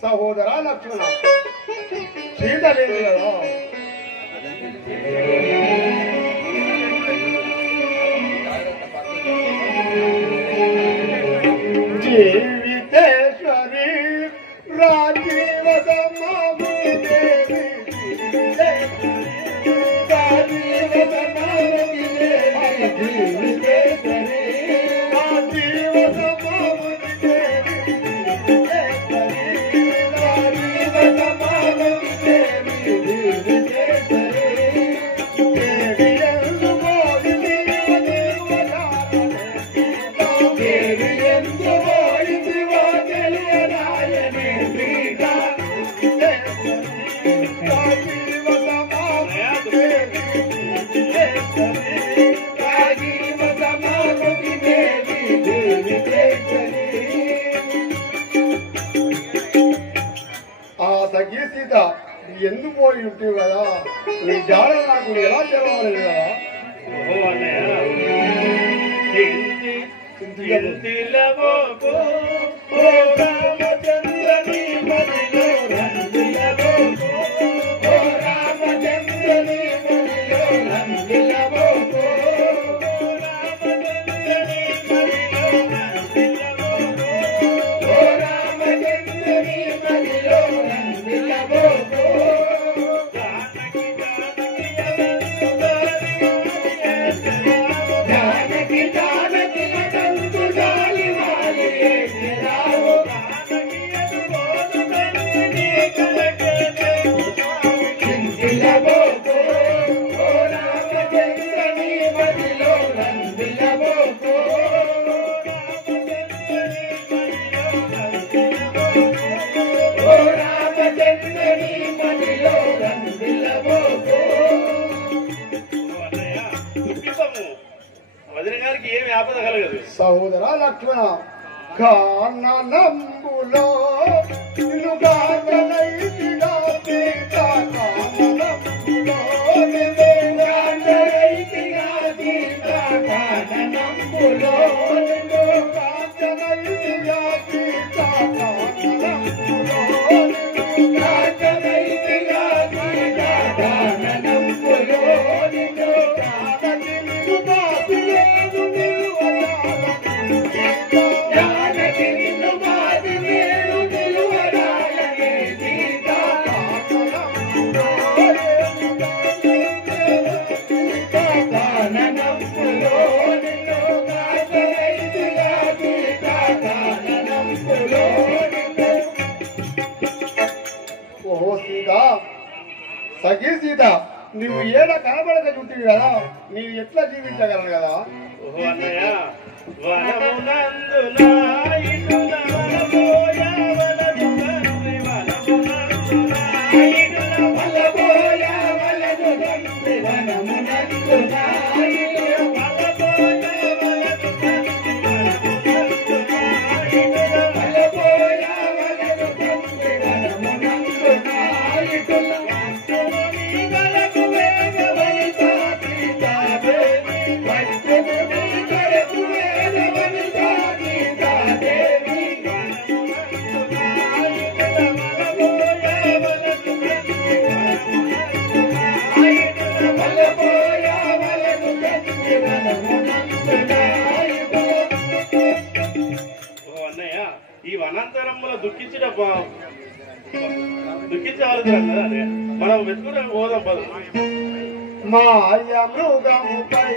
సహోదరా లక్ష్మణ సీత లేదు కదా జీవితేశ్వరి రాజీవ సమాధి దేవి రాజీవ సమాధి దేవి జీవితేశ్వరి రాజీవ సమాధి దేవి సీత ఎందుకు పోయి ఉంటావు కదా నీ జాడ నాకు ఎలా తెలవాలి కదా సహోదరా లక్ష్మణ కారణంబులో నిన్ను కారణైతిగా సీత కారణంబులో నిన్ను కారణైతిగా సీత కారణంబులో నిన్ను కారణైతిగా సీత కారణంబులో నిన్ను కారణైతిగా సీత కారణంబులో నిన్ను సఖీ సీత నువ్వు ఏడ కనబడక చుట్టివి కదా నీవు ఎట్లా జీవించగలను కదా దుఃఖించవలసి కదా అదే మనం వెతుకునే పోదాం పద. మాయ మృగముపై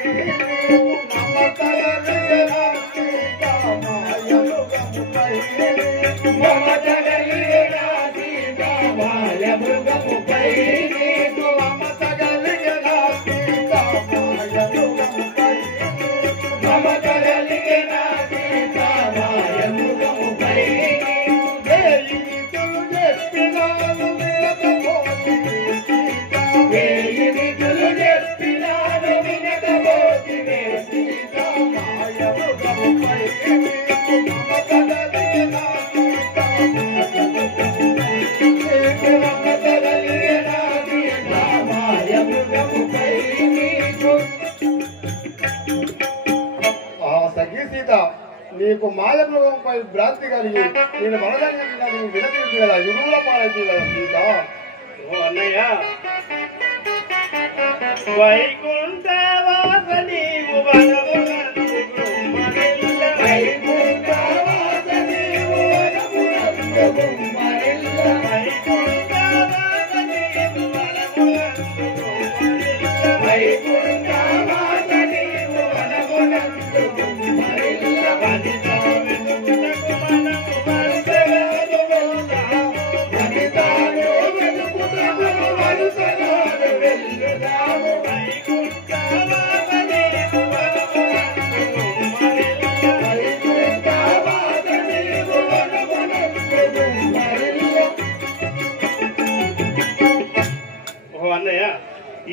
నీకు మాయమృగంపై భ్రాంతి కలిగి నేను బలదంగా వినతి కదా యుగుల పాలైతే కదా సీత. ఓ అన్నయ్య వైకుంఠవాసని అన్నయ్య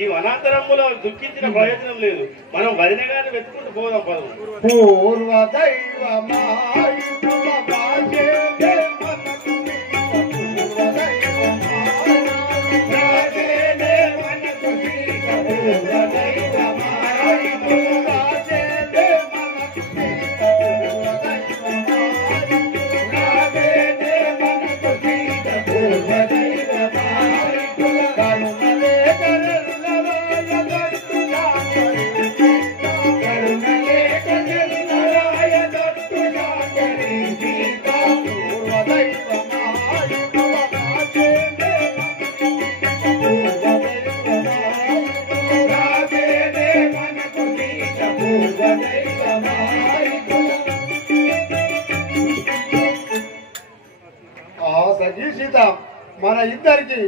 ఈ వనాంతరములో దుఃఖించిన ప్రయోజనం లేదు. మనం వదిన గారిని వెతుకుంటూ పోదాం పదం. పూర్వ దైవ సజీసీత మన ఇద్దరికి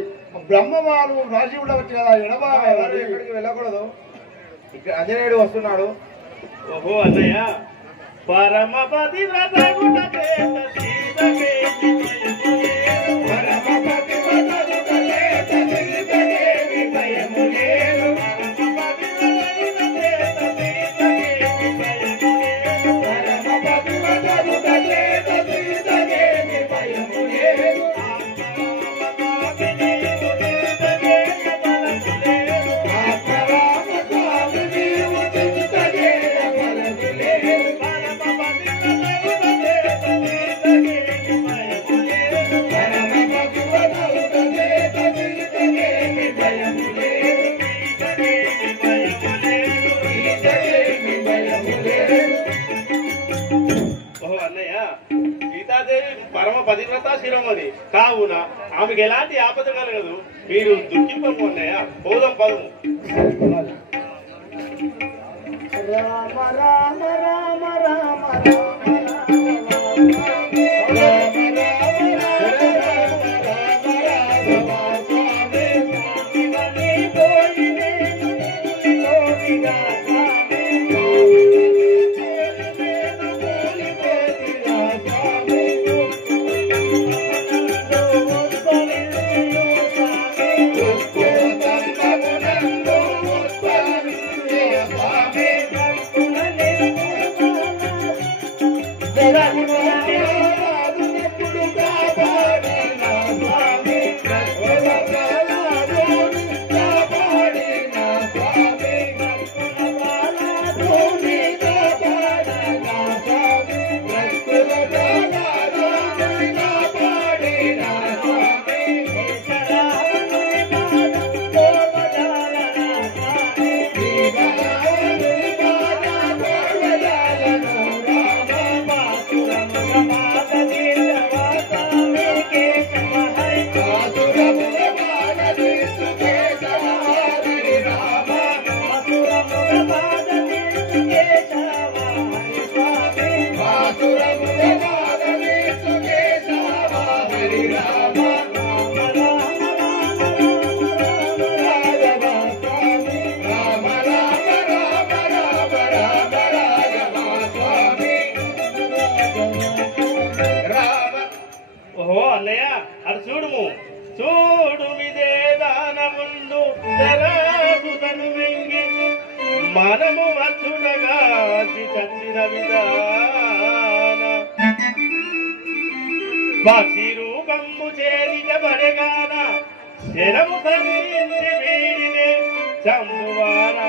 బ్రహ్మవారు రాజీ ఉండవచ్చు కదా. ఎడబాగా ఎక్కడికి వెళ్ళకూడదు. ఇక్కడ అంజనేయుడు వస్తున్నాడు. ఓహో అన్నయ్య పరమపతి పరమ పతివ్రత శిరోమణి కావున ఆమెకు ఎలాంటి ఆపద కలగదు. మీరు దుఃఖింపకున్నాయా పోదాం పదము. రామ రామ రామ రామ చూడు మిదే దానముండు జరాసుతను మింగి మనము వచ్చునగా చచ్చిన విధాన పక్షి రూపము చేరిటబడగాన శరము సంధించి వీడినే చంపువారా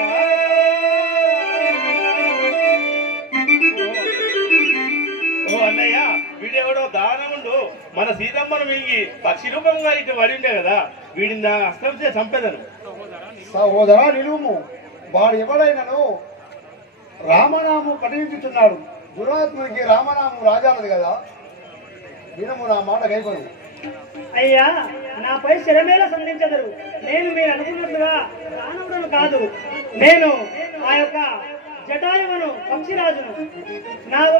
ఓ అన్నయ్య వీడెవడో దానముండు మన సీతమ్మను మింగి పక్షి రూపంగా ఇటు పడి ఉండే కదా వీడిని అస్తం చే చంపేదను సహోదరా నిలుము వాడు ఎవడైనాను రామనామం పఠించుతున్నాడు దురాత్ముడికి రామనామం రాజాలది కదా వినము నా మాట కైపను అయ్యా నాపై శరమేలా సంధించదరు నేను మీరు అనుకున్నట్లుగా దానవుడను కాదు నేను ఆ యొక్క జటాయువును పక్షిరాజును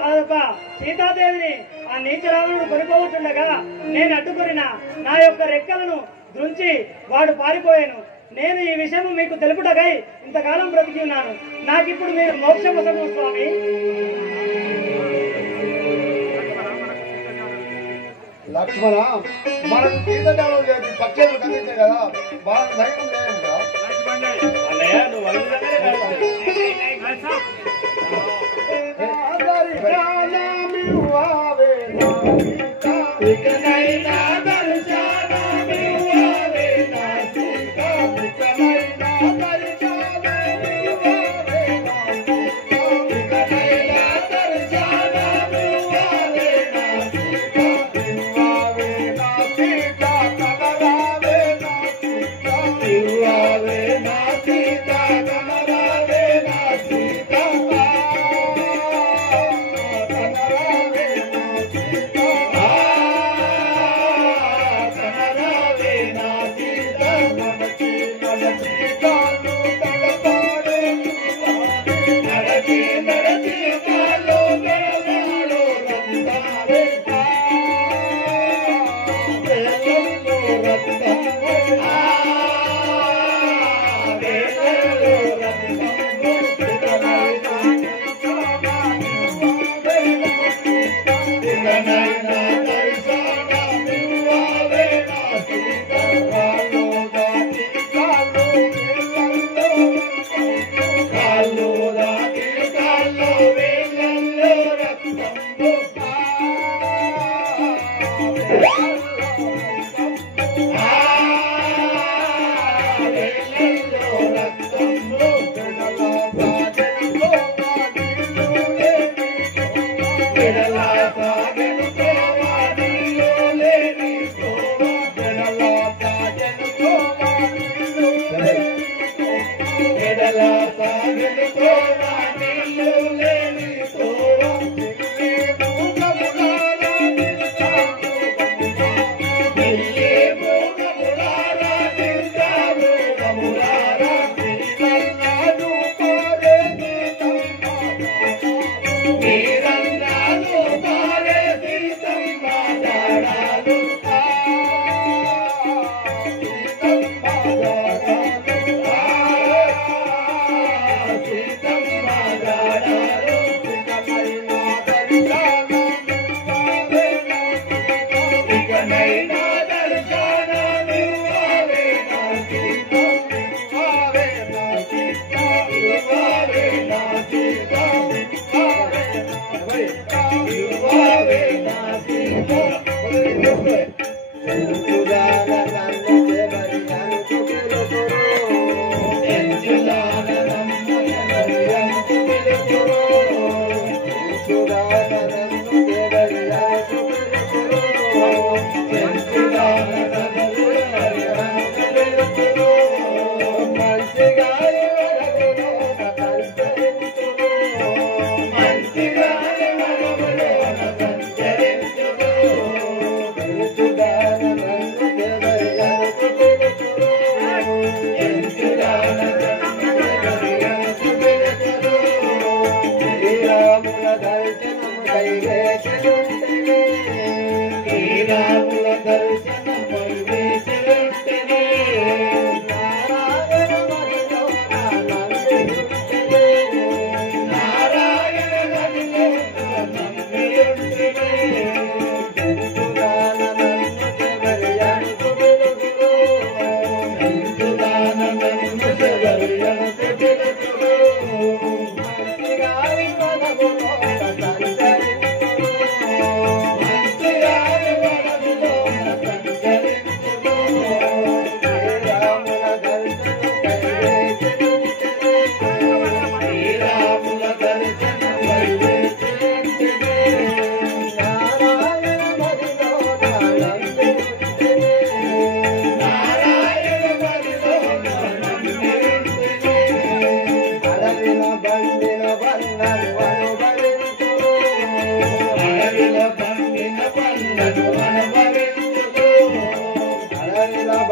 ఆ యొక్క సీతాదేవిని ఆ నీచ రావణుడు కొనిపోతుండగా నేను అడ్డుకొనిన నా యొక్క రెక్కలను దృంచి వాడు పారిపోయాను నేను ఈ విషయం మీకు తెలుపుటకై ఇంతకాలం బ్రతికి ఉన్నాను నాకిప్పుడు మీరు మోక్షమసము స్వామి లక్ష్మణ మనకు గీతకాలం చేసి పక్షులు కనిపించాయి కదా బాగా ధైర్యం చేయండి కదా అన్నయ్య నువ్వు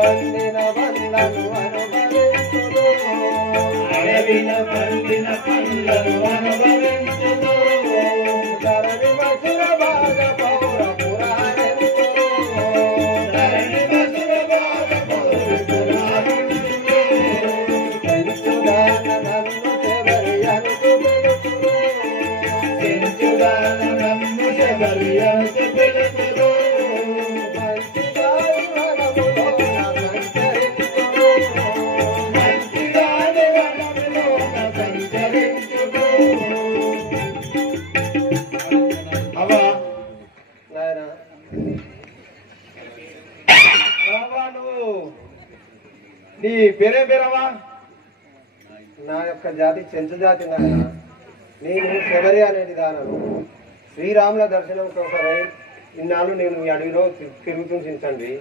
పండిన పండ్లను అనుభవించుదు అడవిన పండిన పండ్లను అనుభవించుదు ధరణి వసుర బాగ పౌర పురాణెందుదు ధరణి వసుర బాగ పౌర పురాణెందుదు పెంచుదాన నన్ను చెవరి అనుకు పెడుతురు పెంచుదాన నన్ను చెవరి అనుకు పెడుతురు నీ పేరే పేరవా? నా యొక్క జాతి చెంచు జాతి నాయన. నేను శబరి అనేది దానను. శ్రీరాముల దర్శనం కోసమై ఇన్నాళ్ళు నేను ఈ అడవిలో తిరుగుతుంచండి.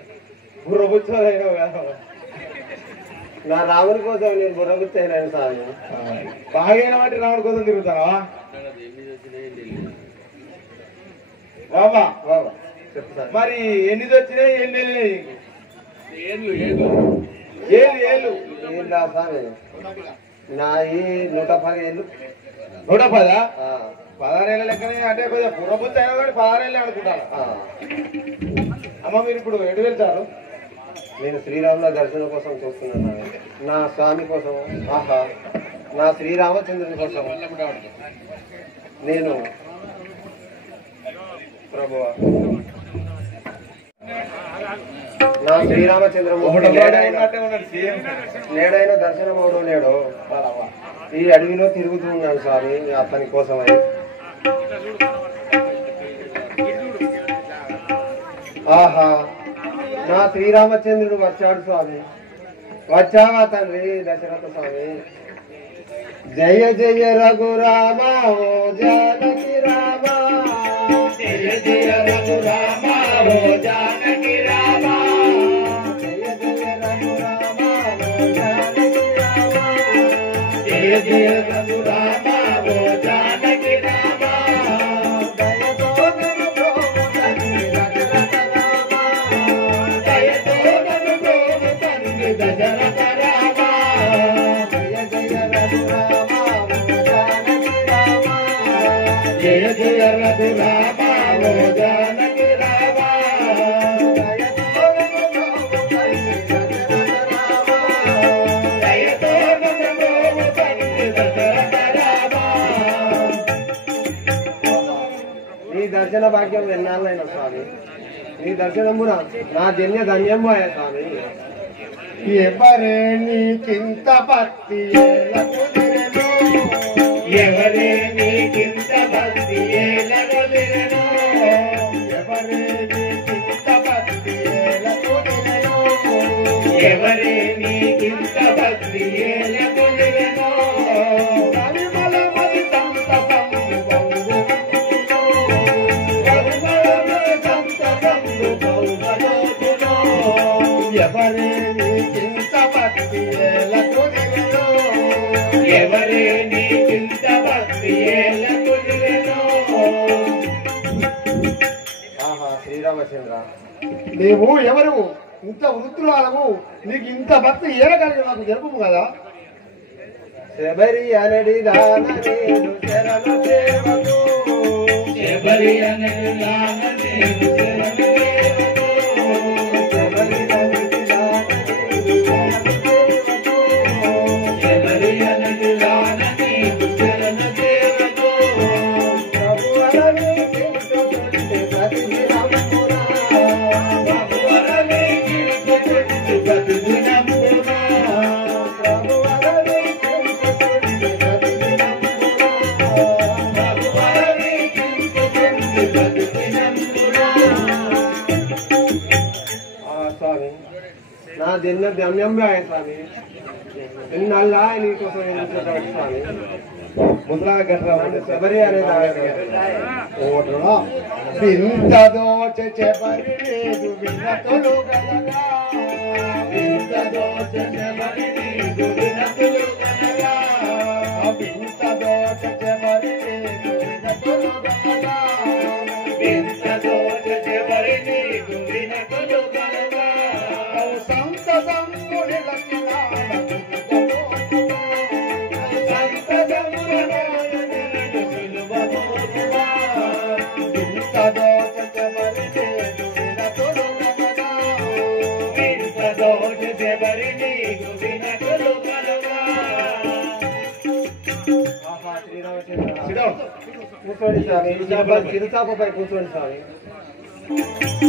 బుర్రబుచ్చైనా నా రాముని కోసం నేను బుర్రబుచ్చైనా సార్. బాగైన వాటి రాముడి కోసం తిరుగుతావా బాబా? బాబా చెప్పు సార్. మరి ఎన్ని వచ్చినాయి, ఎన్ని వెళ్ళినాయి? ఏళ్ళు ఏళ్ళు ఏళ్ళు ఏళ్ళు ఏం సార్ నా ఈ 110 ఏళ్ళు. 110? 16 ఏళ్ళ లెక్కనే అంటే కొద్దిగా పురబుద్ధి అయినా కానీ 16 ఏళ్ళే అనుకుంటాను. అమ్మ మీరు ఇప్పుడు ఎటు వెళ్తారు? నేను శ్రీరాముల దర్శనం కోసం చూస్తున్నాను. నా స్వామి కోసం, ఆహా నా శ్రీరామచంద్రుని కోసం నేను ప్రభువా నా శ్రీరామచంద్రమూర్తి నేడైనా దర్శనం అవడం లేడు. ఈ అడవిలో తిరుగుతూ ఉన్నాను స్వామి అతని కోసమై. ఆహా నా శ్రీరామచంద్రుడు వచ్చాడు స్వామి. వచ్చావా తండ్రి దశరథ స్వామి? జయ జయ రఘురామ ఓ జానకి రామ. జయ జయ రఘురామ ఓ జానకి రామ. జయ జయ రఘురామ ఓ జానకి రామ. జయ జయ రఘురామ ఓ జానకి రామ. దయతో నన్ను ప్రోము తండ్రి దశరథ రామ. దయతో నన్ను ప్రోము తండ్రి దశరథ రామ. జయ జయ రఘురామ ఓ జానకి రామ. జయ జయ రఘురామ ఓ జానకి రామ. దయతో నన్ను ప్రోము తండ్రి దశరథ రామ. దయతో నన్ను ప్రోము తండ్రి దశరథ రామ. నీ దర్శన భాగ్యం ఎన్నాళ్ళైనా స్వామి. నీ దర్శనమున నా జన్య ధన్యము అయ్యా స్వామి. ఎవరే నీకింత భక్తి కుదిరెను? ఎవరే నీకింత భక్తి ఏలగొలిరెను? ఎవరే నీకింత భక్తి కుదిరెను? ఎవరే నీకింత భక్తి ఏలగొలిరెను? పరిమళమది సంతసము బహువిధమును. పరిమళమది సంతసము బహుమలోచును. ఎవరే నీకింత భక్తి కుదిరెను? ఎవరే నీకింత భక్తి ఏలగొలిరెను? ఆహా శ్రీరామచంద్ర నీవు ఎవరు? ఇంత వృద్ధురాలము, నీకు ఇంత భక్తి ఏరగలిగి నాకు జరుపు కదా? శబరి అనడి దాన నేను శరణ సేవకు. శబరి అనడి దాన నేను శరణ సేవకు. శబరి అనడి దాన నేను శరణ సేవకు. శబరి అనడి దాన నేను శరణ సేవకు. ప్రభువరని కించుతుంటే ప్రతిదినమునా. ప్రభువరని కించుతుంటే ప్రతిదినమునా. ప్రభువరని కించుతుంటే ప్రతిదినమునా. ప్రభువరని కించుతుంటే ప్రతిదినమునా. స్వామి నా జన్మ గమ్యంగా స్వామి. ఎన్నల్లా నీకోసం ఎన్నుకుంటాడు స్వామి. ముద్రాల గట్రా శబరి అనే ఓటురా ఇంత దోచ చెబరి లేదు విన్నతులు గలగా. ఇంత దోష శబరి నీకు వినతులు కనగా. ఇంత దోచ చెబరి లేదు విన్నతులు గలగా. ఇంత దోష శబరి నీకు వినతులు కనగా. కూర్చోండి స్వామి, చిరుచాపపై కూర్చోండి స్వామి.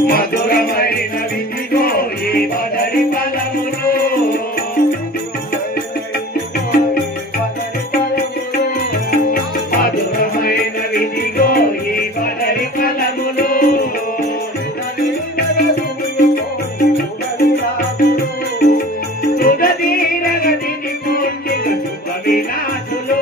మధురమైన విధిగో ఈ పదరి ఫలములు, మధురమైన విధిగో ఈ పదరి ఫలములు, సుధీరగతిని పూర్తిగ శుభ వినాశులు,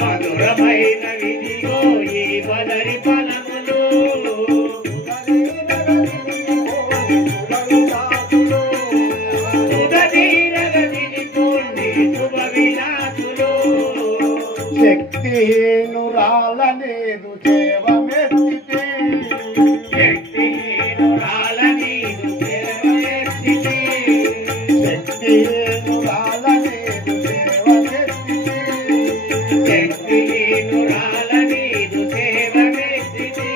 మధురమైన విధిగో ఈ పదరి ఫలములు, సుధీరగతిని పూర్తి శుభ వినాశులు, శక్తిహీనురాలనేదు చేవమెత్తితే, శక్తిహీనురాలనీదు సేవమెత్తితి, శక్తిహీనురాలనేదు చేవమెత్తితే, శక్తిహీనురాలనీదు సేవమెత్తితి,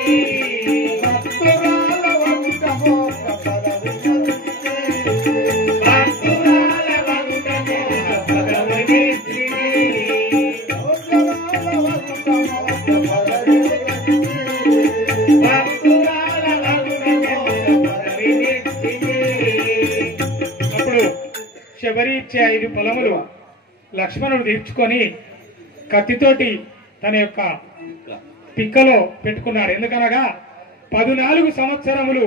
భక్తురాల వంట మోక్ష పదవియత్తితే, భక్తురాల వంట మోక్ష పదవియత్తితి, భక్తురాల వంట మోక్ష పదవియత్తితే, భక్తురాల వంట మోక్ష పదవియత్తితి. అప్పుడు శబరి ఇచ్చే 5 పొలములు లక్ష్మణుడు తీర్చుకొని కత్తితోటి తన యొక్క పిక్కలో పెట్టుకున్నాడు. ఎందుకనగా 14 సంవత్సరములు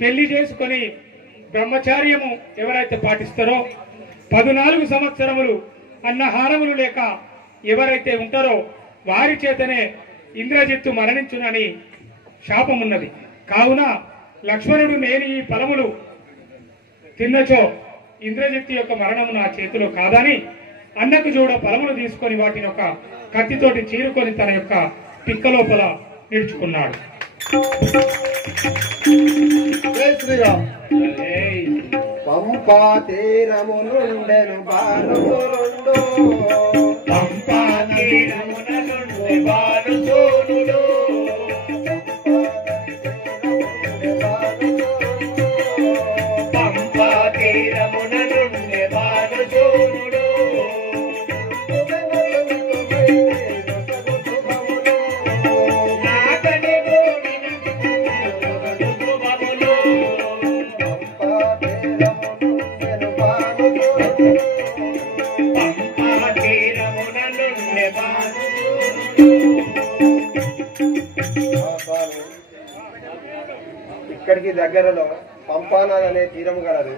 పెళ్లి చేసుకొని బ్రహ్మచార్యము ఎవరైతే పాటిస్తారో 14 సంవత్సరములు అన్నహారములు లేక ఎవరైతే ఉంటారో వారి చేతనే ఇంద్రజిత్తు మరణించునని శాపమున్నది. కావున లక్ష్మణుడు నేను ఈ ఫలములు తిన్నచో ఇంద్రజిత్తు యొక్క మరణము నా చేతిలో కాదని అన్నకు చూడ ఫలములు తీసుకొని వాటిని ఒక కత్తితోటి చీరుకొని తన యొక్క పిక్క లోపల నిలుచుకున్నాడు. జై శ్రీరామ్. పంపా తీరమునుండెను బాలుడు, పంపా తీరముననుండె బాలుసూనుడు, పంపా తీరముననుండె బాలుసూనుడు, నాకని గోడిన శుభములు, పంపా తీరముననుండె బాలుసూనుడు. ఇక్కడికి దగ్గరలో పంపానాథ్ అనే తీరం గలదు.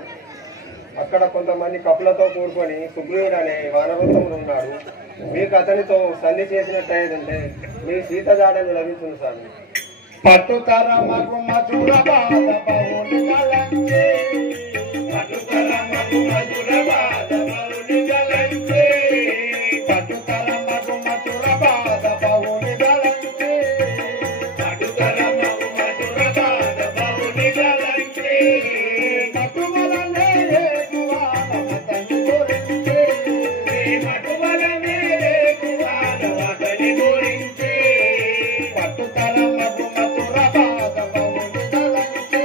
అక్కడ కొంతమంది కప్పులతో కూడుకొని సుగ్రీవుడు అనే వానరుత్తముడు ఉన్నాడు. మీకు అతనితో సంధి చేసినట్టయితే మీ సీత జాడను లభించును స్వామి. పట్టుతర మగు మధుర బాధ బహుని గలంచే, పట్టుకల మగు మధుర బాధ మౌని గలంచే, పట్టుతర మగు మధుర బాధ బహుని గలంచే, పట్టుకల మగు మధుర బాధ మౌని గలంచే, మటువలనే ఏకువాన మతని గురించే, మటువలనే రేకువాన అతని గురించి, పట్టుతర మగు మధుర బాధ బహుని గలంచే,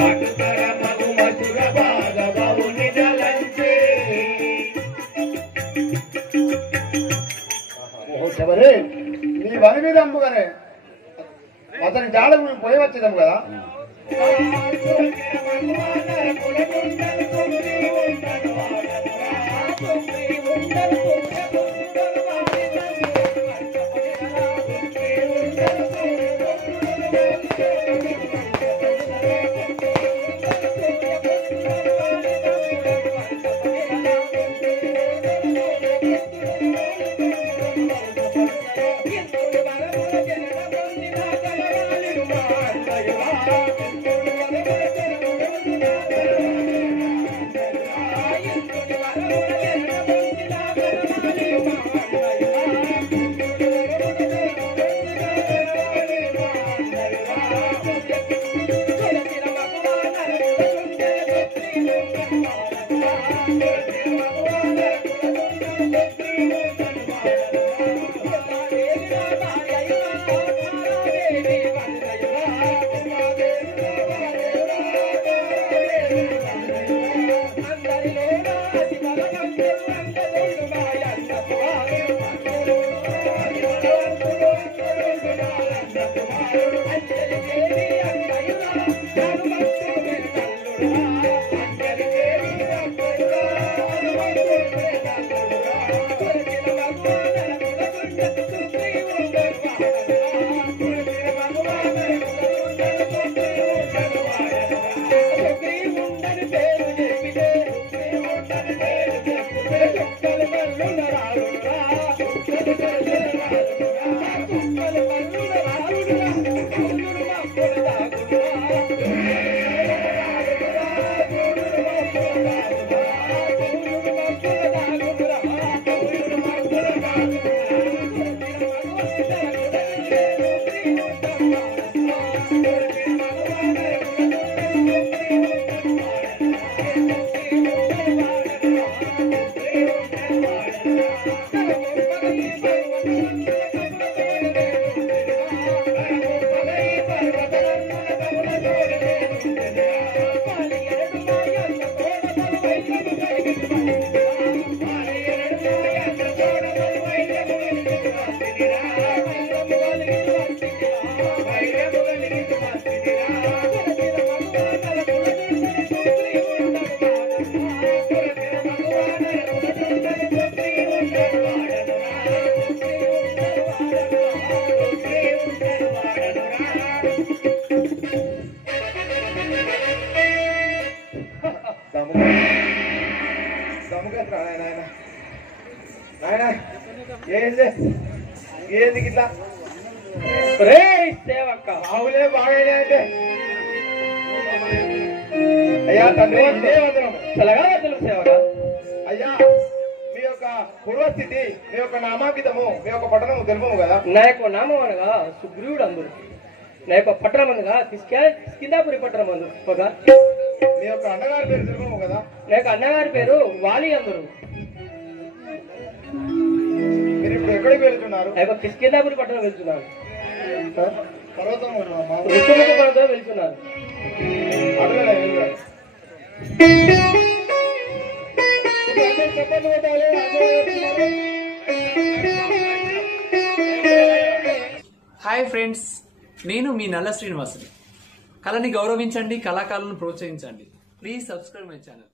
పట్టుకల మగు మధుర బాధ మౌని గలంచే. ఓహో శబరి, నీ వని మీద అమ్ముగానే అతని జాడకు మేము పోయి వచ్చేదాము కదా. ఏంది ఏంది ఇట్లా సేవక్క బాగులే బాగానే అంటే అయ్యా తండ్రి ఇదే వందనం. చల్లగా తెలుగు సేవక అయ్యా మీ యొక్క పూర్వస్థితి మీ యొక్క నామాంకితము మీ యొక్క పట్టణము తెలుపము కదా. నా యొక్క నామం అనగా సుగ్రీవుడు అందరు నా యొక్క పట్టణం అనగా కిందాపురి పట్టణం అందరు మీ యొక్క అన్నగారి పేరు తెలుపము కదా. నా యొక్క అన్నగారి పేరు వాలి అందరు మీరు ఇప్పుడు ఎక్కడికి వెళ్తున్నారు? నా యొక్క కిష్కిందాపురి పట్టణం వెళ్తున్నారు పర్వతం ఋతుముఖ పర్వతం వెళ్తున్నారు అడగలే వెళ్ళారు. చెప్పండి హాయ్ ఫ్రెండ్స్, నేను మీ నల్ల శ్రీనివాసుని. కళని గౌరవించండి, కళాకారులను ప్రోత్సహించండి. Please subscribe my channel.